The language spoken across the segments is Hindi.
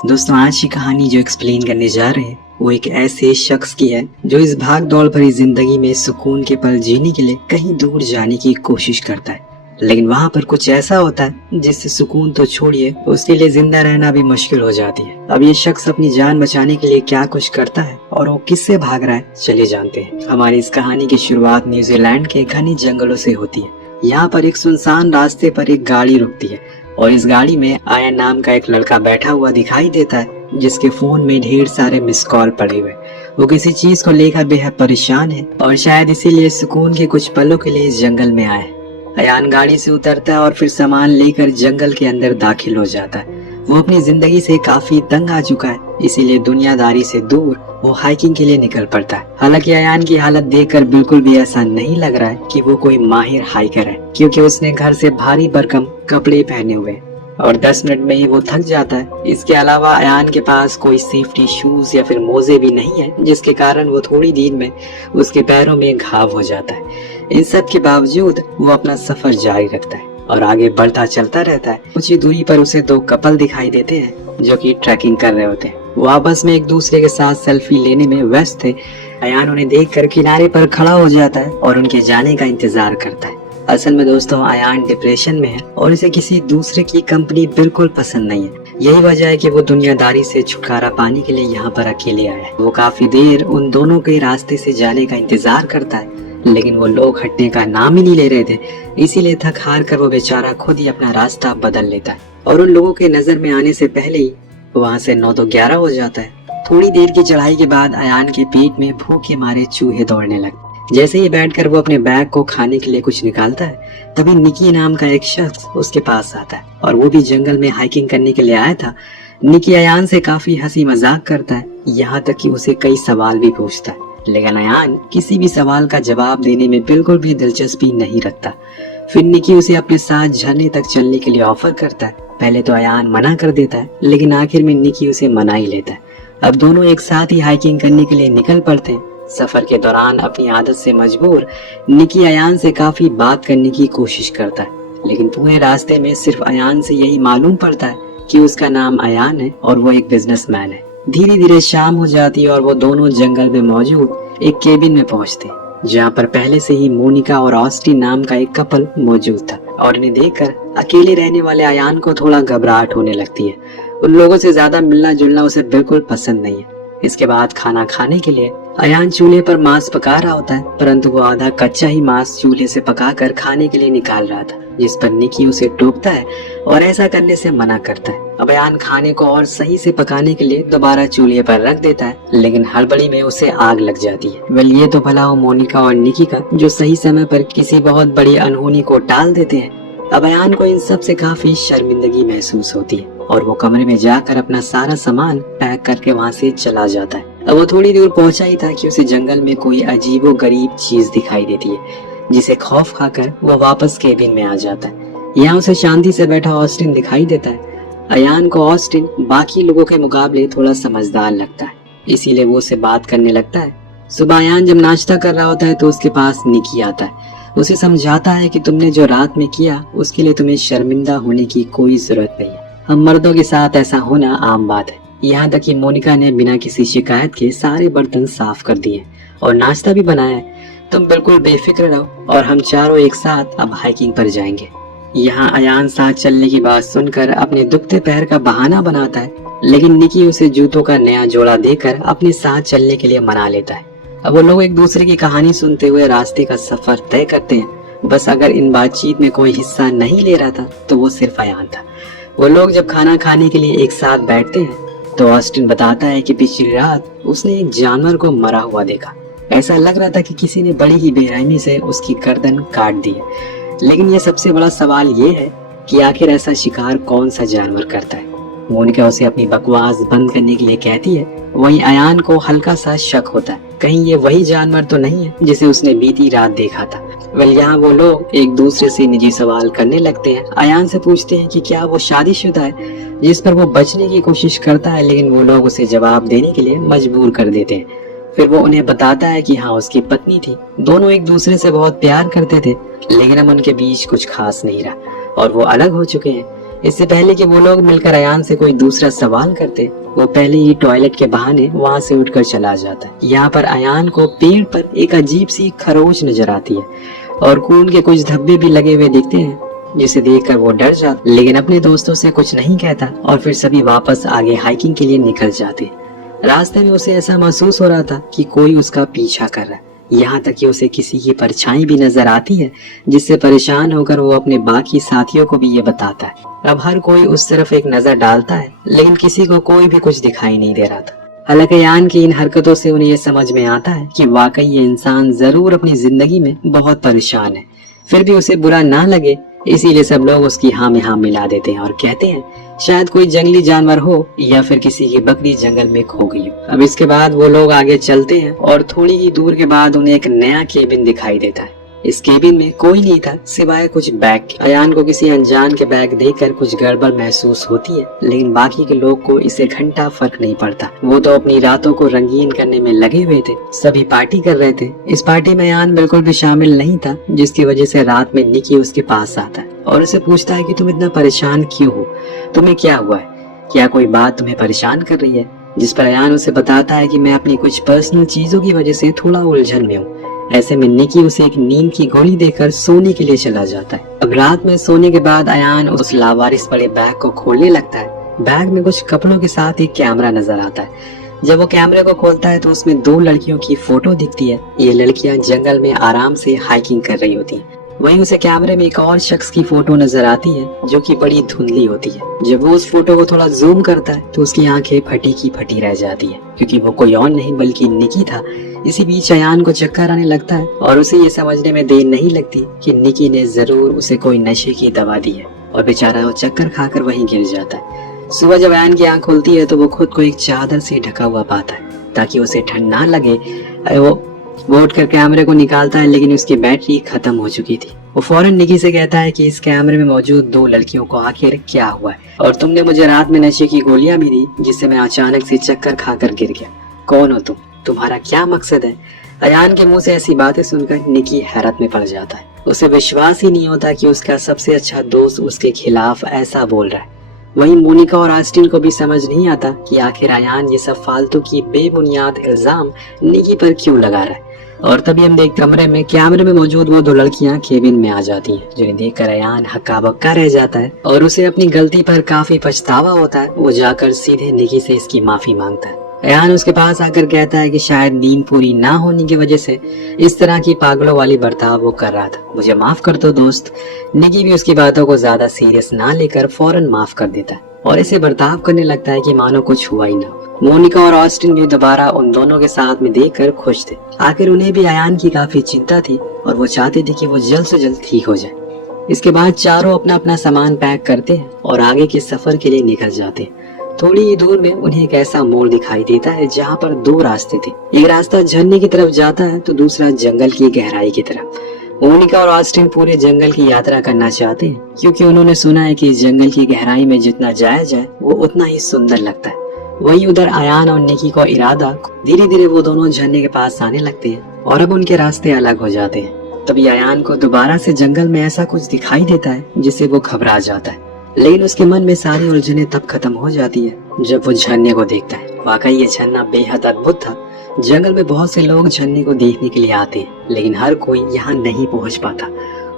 दोस्तों, आज की कहानी जो एक्सप्लेन करने जा रहे हैं वो एक ऐसे शख्स की है जो इस भाग दौड़ भरी जिंदगी में सुकून के पल जीने के लिए कहीं दूर जाने की कोशिश करता है। लेकिन वहाँ पर कुछ ऐसा होता है जिससे सुकून तो छोड़िए, उसके लिए जिंदा रहना भी मुश्किल हो जाती है। अब ये शख्स अपनी जान बचाने के लिए क्या कुछ करता है और वो किससे भाग रहा है, चलिए जानते हैं। हमारी इस कहानी की शुरुआत न्यूजीलैंड के घने जंगलों से होती है। यहाँ पर एक सुनसान रास्ते पर एक गाड़ी रुकती है और इस गाड़ी में आयन नाम का एक लड़का बैठा हुआ दिखाई देता है, जिसके फोन में ढेर सारे मिस कॉल पड़े हुए। वो किसी चीज को लेकर बेहद परेशान है और शायद इसीलिए सुकून के कुछ पलों के लिए इस जंगल में आए। अयान गाड़ी से उतरता है और फिर सामान लेकर जंगल के अंदर दाखिल हो जाता है। वो अपनी जिंदगी से काफी तंग आ चुका है, इसीलिए दुनियादारी से दूर वो हाइकिंग के लिए निकल पड़ता है। हालांकि अयान की हालत देखकर बिल्कुल भी ऐसा नहीं लग रहा है कि वो कोई माहिर हाइकर है, क्योंकि उसने घर से भारी भरकम कपड़े पहने हुए और 10 मिनट में ही वो थक जाता है। इसके अलावा अयान के पास कोई सेफ्टी शूज या फिर मोजे भी नहीं है, जिसके कारण वो थोड़ी देर में उसके पैरों में घाव हो जाता है। इन सब के बावजूद वो अपना सफर जारी रखता है और आगे बढ़ता चलता रहता है। कुछ ही दूरी पर उसे 2 कपल दिखाई देते हैं जो कि ट्रैकिंग कर रहे होते हैं। वो आपस में एक दूसरे के साथ सेल्फी लेने में व्यस्त थे। अयान उन्हें देखकर किनारे पर खड़ा हो जाता है और उनके जाने का इंतजार करता है। असल में दोस्तों, अयान डिप्रेशन में है और इसे किसी दूसरे की कंपनी बिल्कुल पसंद नहीं है। यही वजह है कि वो दुनियादारी से छुटकारा पाने के लिए यहाँ पर अकेले आया है। वो काफी देर उन दोनों के रास्ते से जाने का इंतजार करता है, लेकिन वो लोग हटने का नाम ही नहीं ले रहे थे। इसीलिए थक हार कर वो बेचारा खुद ही अपना रास्ता बदल लेता है और उन लोगों के नजर में आने से पहले ही वहाँ से 9 तो 11 हो जाता है। थोड़ी देर की चढ़ाई के बाद अयान के पेट में भूख के मारे चूहे दौड़ने लगते। जैसे ही बैठकर वो अपने बैग को खाने के लिए कुछ निकालता है, तभी निकी नाम का एक शख्स उसके पास आता है और वो भी जंगल में हाइकिंग करने के लिए आया था। निकी अयान से काफी हंसी मजाक करता है, यहाँ तक कि उसे कई सवाल भी पूछता है, लेकिन अयान किसी भी सवाल का जवाब देने में बिल्कुल भी दिलचस्पी नहीं रखता। फिर निकी उसे अपने साथ झरने तक चलने के लिए ऑफर करता है। पहले तो अयान मना कर देता है, लेकिन आखिर में निकी उसे मना ही लेता है। अब दोनों एक साथ ही हाइकिंग करने के लिए निकल पड़ते हैं। सफर के दौरान अपनी आदत से मजबूर निकी अयान से काफी बात करने की कोशिश करता है, लेकिन पूरे रास्ते में सिर्फ अयान से यही मालूम पड़ता है कि उसका नाम अयान है और वो एक बिजनेसमैन है। धीरे धीरे शाम हो जाती है और वो दोनों जंगल में मौजूद एक केबिन में पहुंचते हैं, जहाँ पर पहले से ही मोनिका और ऑस्टिन नाम का एक कपल मौजूद था। और इन्हें देखकर अकेले रहने वाले अयान को थोड़ा घबराहट होने लगती है। उन लोगों से ज्यादा मिलना जुलना उसे बिल्कुल पसंद नहीं है। इसके बाद खाना खाने के लिए अयान चूल्हे पर मांस पका रहा होता है, परंतु वो आधा कच्चा ही मांस चूल्हे से पकाकर खाने के लिए निकाल रहा था, जिस पर निकी उसे टोकता है और ऐसा करने से मना करता है। अब अयान खाने को और सही से पकाने के लिए दोबारा चूल्हे पर रख देता है, लेकिन हड़बड़ी में उसे आग लग जाती है। वेल, ये तो भला हो मोनिका और निकी का, जो सही समय पर किसी बहुत बड़ी अनहोनी को टाल देते हैं। अब अयान को इन सब से काफी शर्मिंदगी महसूस होती है और वो कमरे में जाकर अपना सारा सामान पैक करके वहाँ से चला जाता है। अब वो थोड़ी दूर पहुंचा ही था कि उसे जंगल में कोई अजीबो गरीब चीज दिखाई देती है, जिसे खौफ खाकर वो वापस केबिन में आ जाता है। यहाँ उसे शांति से बैठा ऑस्टिन दिखाई देता है। अयान को ऑस्टिन बाकी लोगों के मुकाबले थोड़ा समझदार लगता है, इसीलिए वो उससे बात करने लगता है। सुबह अयान जब नाश्ता कर रहा होता है तो उसके पास निकी आता है। उसे समझाता है कि तुमने जो रात में किया उसके लिए तुम्हें शर्मिंदा होने की कोई जरूरत नहीं है। हम मर्दों के साथ ऐसा होना आम बात है। यहाँ तक कि मोनिका ने बिना किसी शिकायत के सारे बर्तन साफ कर दिए और नाश्ता भी बनाया है। तुम बिल्कुल बेफिक्र रहो और हम चारों एक साथ अब हाइकिंग पर जाएंगे। यहाँ अयान साथ चलने की बात सुनकर अपने दुखते पैर का बहाना बनाता है, लेकिन निकी उसे जूतों का नया जोड़ा देकर अपने साथ चलने के लिए मना लेता है। अब वो लोग एक दूसरे की कहानी सुनते हुए रास्ते का सफर तय करते हैं। बस अगर इन बातचीत में कोई हिस्सा नहीं ले रहा था तो वो सिर्फ अयान था। वो लोग जब खाना खाने के लिए एक साथ बैठते हैं तो ऑस्टिन बताता है कि पिछली रात उसने एक जानवर को मरा हुआ देखा। ऐसा लग रहा था कि किसी ने बड़ी ही बेरहमी से उसकी गर्दन काट दी है। लेकिन यह सबसे बड़ा सवाल ये है कि आखिर ऐसा शिकार कौन सा जानवर करता है। मोनिका उसे अपनी बकवास बंद करने के लिए कहती है। वहीं अयान को हल्का सा शक होता है, कहीं ये वही जानवर तो नहीं है जिसे उसने बीती रात देखा था। वेल, यहाँ वो लोग एक दूसरे से निजी सवाल करने लगते हैं। अयान से पूछते हैं कि क्या वो शादीशुदा है, जिस पर वो बचने की कोशिश करता है, लेकिन वो लोग उसे जवाब देने के लिए मजबूर कर देते हैं। फिर वो उन्हें बताता है कि हाँ, उसकी पत्नी थी। दोनों एक दूसरे से बहुत प्यार करते थे, लेकिन अब उनके बीच कुछ खास नहीं रहा और वो अलग हो चुके हैं। इससे पहले कि वो लोग मिलकर अयान से कोई दूसरा सवाल करते, वो पहले ही टॉयलेट के बहाने वहाँ से उठकर चला जाता है। यहाँ पर अयान को पेड़ पर एक अजीब सी खरोच नजर आती है और खून के कुछ धब्बे भी लगे हुए दिखते हैं, जिसे देखकर वो डर जाता, लेकिन अपने दोस्तों से कुछ नहीं कहता और फिर सभी वापस आगे हाइकिंग के लिए निकल जाते। रास्ते में उसे ऐसा महसूस हो रहा था कि कोई उसका पीछा कर रहा है, यहाँ तक कि उसे किसी की परछाई भी नजर आती है, जिससे परेशान होकर वो अपने बाकी साथियों को भी ये बताता है। अब हर कोई उस तरफ एक नजर डालता है, लेकिन किसी को कोई भी कुछ दिखाई नहीं दे रहा था। हालांकि अयान की इन हरकतों से उन्हें ये समझ में आता है कि वाकई ये इंसान जरूर अपनी जिंदगी में बहुत परेशान है। फिर भी उसे बुरा ना लगे, इसीलिए सब लोग उसकी हाँ में हाँ मिला देते हैं और कहते हैं शायद कोई जंगली जानवर हो या फिर किसी की बकरी जंगल में खो गई हो। अब इसके बाद वो लोग आगे चलते हैं और थोड़ी ही दूर के बाद उन्हें एक नया केबिन दिखाई देता है। इस केबिन में कोई नहीं था सिवाय कुछ बैग के। अयान को किसी अनजान के बैग देखकर कुछ गड़बड़ महसूस होती है, लेकिन बाकी के लोग को इससे घंटा फर्क नहीं पड़ता। वो तो अपनी रातों को रंगीन करने में लगे हुए थे, सभी पार्टी कर रहे थे। इस पार्टी में अयान बिल्कुल भी शामिल नहीं था, जिसकी वजह से रात में निकी उसके पास आता है और उसे पूछता है कि तुम इतना परेशान क्यों हो, तुम्हें क्या हुआ है, क्या कोई बात तुम्हें परेशान कर रही है। जिस पर अयान उसे बताता है कि मैं अपनी कुछ पर्सनल चीजों की वजह से थोड़ा उलझन में हूँ। ऐसे में निकी उसे एक नींद की गोली देकर सोने के लिए चला जाता है। अब रात में सोने के बाद अयान उस लावारिस पड़े बैग को खोलने लगता है। बैग में कुछ कपड़ों के साथ एक कैमरा नजर आता है। जब वो कैमरे को खोलता है तो उसमें 2 लड़कियों की फोटो दिखती है। ये लड़कियां जंगल में आराम से हाइकिंग कर रही होती हैं। वहीं उसे कैमरे में एक और शख्स की फोटो नजर आती है जो कि बड़ी धुंधली होती है। जब वो उस फोटो को थोड़ा जूम करता है तो उसकी आंखें फटी की फटी रह जाती है, क्योंकि वो कोई और नहीं बल्कि निकी था। इसी बीच अयान को चक्कर आने लगता है और उसे ये समझने में देर नहीं लगती कि निकी ने जरूर उसे कोई नशे की दवा दी है और बेचारा वो चक्कर खाकर वहीं गिर जाता है। सुबह जब अयान की आंख खुलती है तो वो खुद को एक चादर से ढका हुआ पाता है ताकि उसे ठंड ना लगे। वो उठकर कैमरे को निकालता है, लेकिन उसकी बैटरी खत्म हो चुकी थी। वो फौरन निकी से कहता है कि इस कैमरे में मौजूद 2 लड़कियों को आखिर क्या हुआ है, और तुमने मुझे रात में नशे की गोलियां भी दी जिससे मैं अचानक से चक्कर खाकर गिर गया। कौन हो तुम, तुम्हारा क्या मकसद है। अयान के मुंह से ऐसी बातें सुनकर निकी हैरत में पड़ जाता है। उसे विश्वास ही नहीं होता कि उसका सबसे अच्छा दोस्त उसके खिलाफ ऐसा बोल रहा है। वहीं मोनिका और आस्टिन को भी समझ नहीं आता कि आखिर अयान ये सब फालतू की बेबुनियाद इल्जाम निकी पर क्यों लगा रहा है। और तभी हम देख कैमरे में मौजूद वो 2 लड़कियां केबिन में आ जाती हैं, जिन्हें देखकर अयान हक्का बक्का रह जाता है और उसे अपनी गलती पर काफी पछतावा होता है। वो जाकर सीधे निकी से इसकी माफी मांगता है। अयान उसके पास आकर कहता है कि शायद नींद पूरी ना होने की वजह से इस तरह की पागलों वाली बर्ताव वो कर रहा था, मुझे माफ कर दो दोस्त। निकी भी उसकी बातों को ज्यादा सीरियस ना लेकर फौरन माफ कर देता है और ऐसे बर्ताव करने लगता है कि मानो कुछ हुआ ही ना। मोनिका और ऑस्टिन भी दोबारा उन दोनों के साथ में देखकर खुश थे। आखिर उन्हें भी अयान की काफी चिंता थी और वो चाहते थे कि वो जल्द से जल्द ठीक हो जाए। इसके बाद चारों अपना अपना सामान पैक करते हैं और आगे के सफर के लिए निकल जाते हैं। थोड़ी ही दूर में उन्हें एक ऐसा मोड़ दिखाई देता है जहाँ पर 2 रास्ते थे। एक रास्ता झरने की तरफ जाता है तो दूसरा जंगल की गहराई की तरफ। मोनिका और ऑस्टिन पूरे जंगल की यात्रा करना चाहते हैं, क्योंकि उन्होंने सुना है कि इस जंगल की गहराई में जितना जाया जाए वो उतना ही सुंदर लगता है। वहीं उधर अयान और निकी को इरादा, धीरे धीरे वो दोनों झरने के पास आने लगते हैं और अब उनके रास्ते अलग हो जाते हैं। तभी अयान को दोबारा से जंगल में ऐसा कुछ दिखाई देता है जिससे वो घबरा जाता है, लेकिन उसके मन में सारी उलझने तब खत्म हो जाती है जब वो झरने को देखता है। वाकई ये झरना बेहद अद्भुत था। जंगल में बहुत से लोग झरने को देखने के लिए आते हैं, लेकिन हर कोई यहाँ नहीं पहुँच पाता।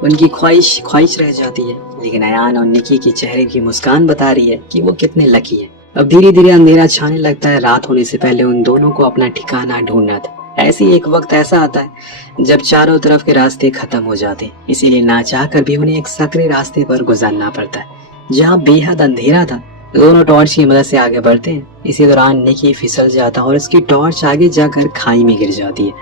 उनकी ख्वाहिश रह जाती है, लेकिन अयान और निकी की चेहरे की मुस्कान बता रही है कि वो कितने लकी है। अब धीरे धीरे अंधेरा छाने लगता है। रात होने से पहले उन दोनों को अपना ठिकाना ढूंढना था। ऐसे ही एक वक्त ऐसा आता है जब चारों तरफ के रास्ते खत्म हो जाते हैं, इसीलिए ना चाहकर भी उन्हें एक सकरे रास्ते पर गुजरना पड़ता है जहाँ बेहद अंधेरा था। दोनों टॉर्च की मदद से आगे बढ़ते हैं। इसी दौरान निकी फिसल जाता है और उसकी टॉर्च आगे जाकर खाई में गिर जाती है।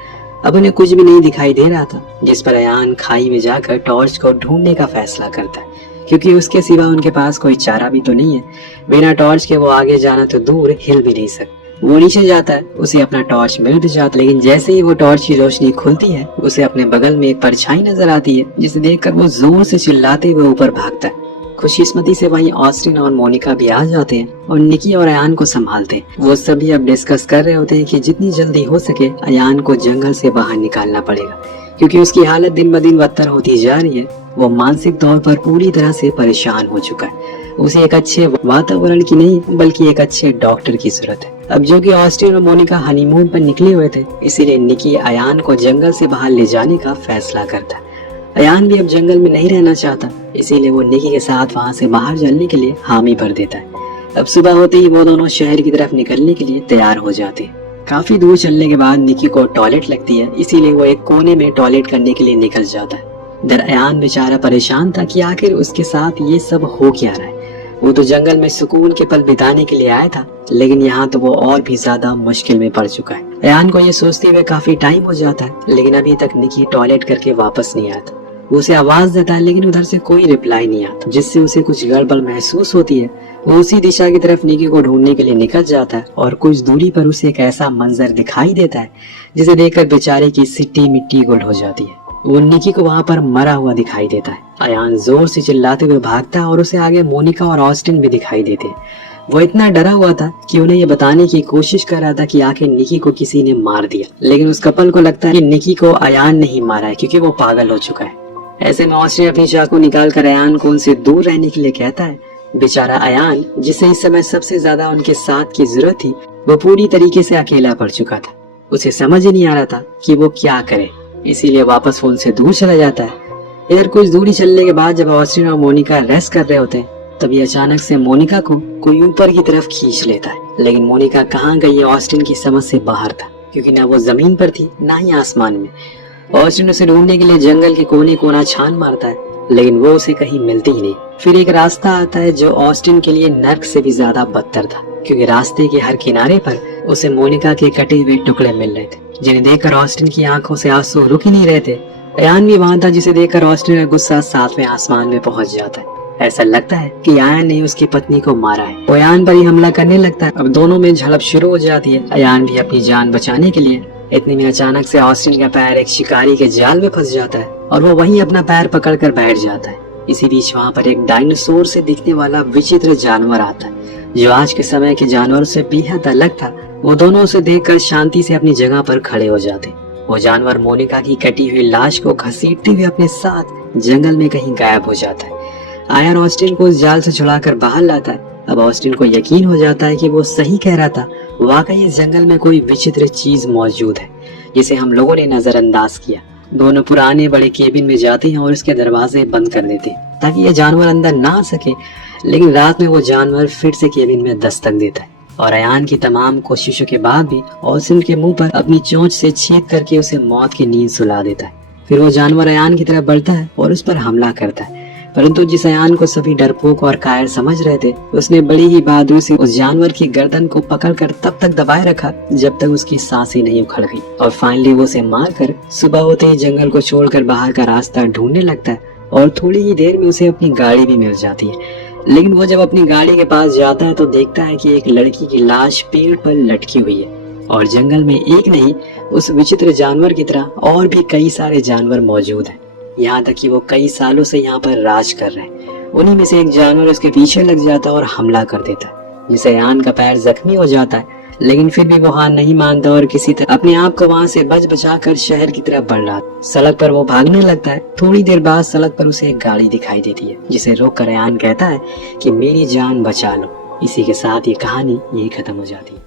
अब उन्हें कुछ भी नहीं दिखाई दे रहा था, जिस पर अयान खाई में जाकर टॉर्च को ढूंढने का फैसला करता है, क्योंकि उसके सिवा उनके पास कोई चारा भी तो नहीं है। बिना टॉर्च के वो आगे जाना तो दूर हिल भी नहीं सकता। वो नीचे जाता है, उसे अपना टॉर्च मिल भी जाता, लेकिन जैसे ही वो टॉर्च की रोशनी खुलती है उसे अपने बगल में एक परछाई नजर आती है, जिसे देखकर वो जोर से चिल्लाते हुए ऊपर भागता है। खुशकिस्मती से वहीं ऑस्टिन और मोनिका भी आ जाते हैं और निकी और अयान को संभालते हैं। वो सभी अब डिस्कस कर रहे होते हैं कि जितनी जल्दी हो सके अयान को जंगल से बाहर निकालना पड़ेगा, क्योंकि उसकी हालत दिन ब दिन बदतर होती जा रही है। वो मानसिक तौर पर पूरी तरह से परेशान हो चुका है। उसे एक अच्छे वातावरण की नहीं बल्कि एक अच्छे डॉक्टर की जरूरत है। अब जो कि ऑस्टिन और मोनिका हनीमून पर निकले हुए थे, इसीलिए निकी अयान को जंगल से बाहर ले जाने का फैसला करता है। अयान भी अब जंगल में नहीं रहना चाहता, इसीलिए वो निकी के साथ वहाँ से बाहर चलने के लिए हामी भर देता है। अब सुबह होते ही वो दोनों शहर की तरफ निकलने के लिए तैयार हो जाते हैं। काफी दूर चलने के बाद निकी को टॉयलेट लगती है, इसीलिए वो एक कोने में टॉयलेट करने के लिए निकल जाता है। इधर अयान बेचारा परेशान था कि आखिर उसके साथ ये सब हो क्या रहा है। वो तो जंगल में सुकून के पल बिताने के लिए आया था, लेकिन यहाँ तो वो और भी ज्यादा मुश्किल में पड़ चुका है। अयान को ये सोचते हुए काफी टाइम हो जाता है, लेकिन अभी तक निकी टॉयलेट करके वापस नहीं आता। वो उसे आवाज देता है, लेकिन उधर से कोई रिप्लाई नहीं आता, जिससे उसे कुछ गड़बड़ महसूस होती है। वो उसी दिशा की तरफ निकी को ढूंढने के लिए निकल जाता है और कुछ दूरी पर उसे एक ऐसा मंजर दिखाई देता है जिसे देखकर बेचारे की सिट्टी मिट्टी गुल हो जाती है। वो निकी को वहाँ पर मरा हुआ दिखाई देता है। अयान जोर से चिल्लाते हुए भागता है और उसे आगे मोनिका और ऑस्टिन भी दिखाई देते हैं। वो इतना डरा हुआ था कि उन्हें ये बताने की कोशिश कर रहा था कि आखिर निकी को किसी ने मार दिया, लेकिन उस कपल को लगता है कि निकी को अयान नहीं मारा है क्योंकि वो पागल हो चुका है। ऐसे में ऑस्टिन अपनी चाकू निकाल कर अयान को उनसे दूर रहने के लिए कहता है। बेचारा अयान, जिसे इस समय सबसे ज्यादा उनके साथ की जरूरत थी, वो पूरी तरीके से अकेला पड़ चुका था। उसे समझ ही नहीं आ रहा था कि वो क्या करे, इसीलिए वापस वो उनसे दूर चला जाता है। इधर कुछ दूरी चलने के बाद जब ऑस्टिन और मोनिका रेस्ट कर रहे होते हैं, तभी अचानक से मोनिका को कोई ऊपर की तरफ खींच लेता है। लेकिन मोनिका कहाँ गई ये ऑस्टिन की समझ से बाहर था, क्योंकि ना वो जमीन पर थी ना ही आसमान में। ऑस्टिन उसे ढूंढने के लिए जंगल के कोने कोना छान मारता है, लेकिन वो उसे कहीं मिलती ही नहीं। फिर एक रास्ता आता है जो ऑस्टिन के लिए नर्क से भी ज्यादा बदतर था, क्योंकि रास्ते के हर किनारे पर उसे मोनिका के कटे हुए टुकड़े मिल रहे थे, जिन्हें देखकर ऑस्टिन की आंखों से आंसू रुक ही नहीं रहे थे। अयान भी वहां था, जिसे देखकर ऑस्टिन का गुस्सा सातवें आसमान में पहुंच जाता है। ऐसा लगता है कि अयान ने उसकी पत्नी को मारा है। वो अयान पर ही हमला करने लगता है। अब दोनों में झड़प शुरू हो जाती है। अयान भी अपनी जान बचाने के लिए, इतने में अचानक से ऑस्टिन का पैर एक शिकारी के जाल में फंस जाता है और वो वहीं अपना पैर पकड़कर बैठ जाता है। इसी बीच वहाँ पर एक डायनासोर से दिखने वाला विचित्र जानवर आता है, जो आज के समय के जानवरों से बेहद अलग था। वो दोनों उसे देखकर शांति से अपनी जगह पर खड़े हो जाते। वो जानवर मोनिका की कटी हुई लाश को घसीटते हुए अपने साथ जंगल में कहीं गायब हो जाता है। आयन ऑस्टिन को उस जाल से छुड़ाकर बाहर लाता है। अब ऑस्टिन को यकीन हो जाता है कि वो सही कह रहा था, वाकई इस जंगल में कोई विचित्र चीज मौजूद है जिसे हम लोगों ने नजरअंदाज किया। दोनों पुराने बड़े केबिन में जाते हैं और उसके दरवाजे बंद कर देते हैं ताकि ये जानवर अंदर ना आ सके। लेकिन रात में वो जानवर फिर से केबिन में दस्तक देता है और अयान की तमाम कोशिशों के बाद भी ऑस्टिन के मुंह पर अपनी चोंच से छेद करके उसे मौत की नींद सुला देता है। फिर वो जानवर अयान की तरफ बढ़ता है और उस पर हमला करता है, परंतु जिस अयान को सभी डरपोक और कायर समझ रहे थे, उसने बड़ी ही बहादुरी से उस जानवर की गर्दन को पकड़कर तब तक दबाए रखा जब तक उसकी सांसें नहीं उखड़ गई। और फाइनली वो उसे मारकर सुबह होते ही जंगल को छोड़कर बाहर का रास्ता ढूंढने लगता है और थोड़ी ही देर में उसे अपनी गाड़ी भी मिल जाती है। लेकिन वो जब अपनी गाड़ी के पास जाता है तो देखता है कि एक लड़की की लाश पेड़ पर लटकी हुई है और जंगल में एक नहीं, उस विचित्र जानवर की तरह और भी कई सारे जानवर मौजूद हैं। यहाँ तक कि वो कई सालों से यहाँ पर राज कर रहे हैं। उन्हीं में से एक जानवर उसके पीछे लग जाता है और हमला कर देता है, जिससे अयान का पैर जख्मी हो जाता है। लेकिन फिर भी वो हार नहीं मानता और किसी तरह अपने आप को वहाँ से बचा कर शहर की तरफ बढ़ रहा। सड़क पर वो भागने लगता है। थोड़ी देर बाद सड़क पर उसे एक गाड़ी दिखाई देती है, जिसे रोक कर अयान कहता है कि मेरी जान बचा लो। इसी के साथ ये कहानी यही खत्म हो जाती है।